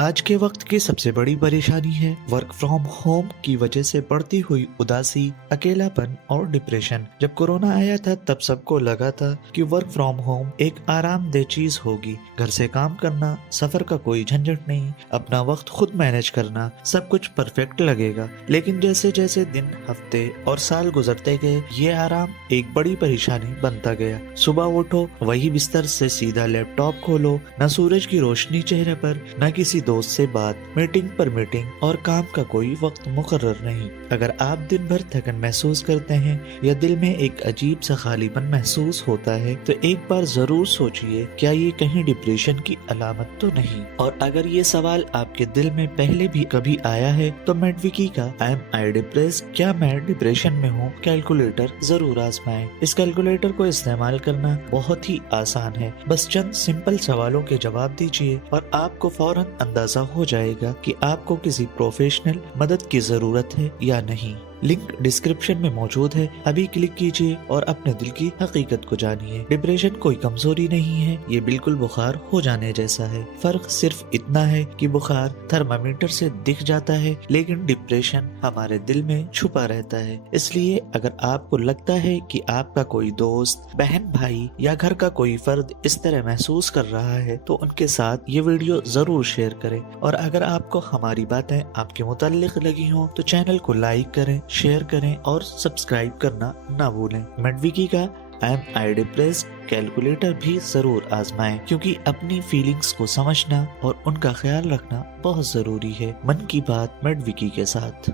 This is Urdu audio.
آج کے وقت کی سب سے بڑی پریشانی ہے ورک فرام ہوم کی وجہ سے بڑھتی ہوئی اداسی، اکیلا پن اور ڈپریشن۔ جب کورونا آیا تھا تب سب کو لگا تھا کہ ورک فرام ہوم ایک آرام دہ چیز ہوگی، گھر سے کام کرنا، سفر کا کوئی جھنجٹ نہیں، اپنا وقت خود مینج کرنا، سب کچھ پرفیکٹ لگے گا۔ لیکن جیسے جیسے دن، ہفتے اور سال گزرتے گئے، یہ آرام ایک بڑی پریشانی بنتا گیا۔ صبح اٹھو، وہی بستر سے سیدھا لیپ ٹاپ کھولو، نہ سورج کی روشنی چہرے پر، نہ کسی دوست سے بات، میٹنگ پر میٹنگ، اور کام کا کوئی وقت مقرر نہیں۔ اگر آپ دن بھر تھکن محسوس کرتے ہیں یا دل میں ایک عجیب سا خالی پن محسوس ہوتا ہے تو ایک بار ضرور سوچئے، کیا یہ کہیں ڈپریشن کی علامت تو نہیں؟ اور اگر یہ سوال آپ کے دل میں پہلے بھی کبھی آیا ہے تو میڈویکی کا "Am I depressed؟ کیا میں ڈپریشن میں ہوں" کیلکولیٹر ضرور آزمائیں۔ اس کیلکولیٹر کو استعمال کرنا بہت ہی آسان ہے، بس چند سمپل سوالوں کے جواب دیجئے اور آپ کو فوراً اندازہ ہو جائے گا کہ آپ کو کسی پروفیشنل مدد کی ضرورت ہے یا نہیں۔ لنک ڈسکرپشن میں موجود ہے، ابھی کلک کیجئے اور اپنے دل کی حقیقت کو جانیے۔ ڈپریشن کوئی کمزوری نہیں ہے، یہ بالکل بخار ہو جانے جیسا ہے۔ فرق صرف اتنا ہے کہ بخار تھرمامیٹر سے دکھ جاتا ہے، لیکن ڈپریشن ہمارے دل میں چھپا رہتا ہے۔ اس لیے اگر آپ کو لگتا ہے کہ آپ کا کوئی دوست، بہن، بھائی یا گھر کا کوئی فرد اس طرح محسوس کر رہا ہے تو ان کے ساتھ یہ ویڈیو ضرور شیئر کریں، اور اگر آپ کو ہماری باتیں آپ کے متعلق لگی ہوں تو چینل کو لائک کریں، شیئر کریں اور سبسکرائب کرنا نہ بھولیں۔ میڈویکی کا "Am I depressed" کیلکولیٹر بھی ضرور آزمائیں، کیونکہ اپنی فیلنگز کو سمجھنا اور ان کا خیال رکھنا بہت ضروری ہے۔ من کی بات میڈویکی کے ساتھ۔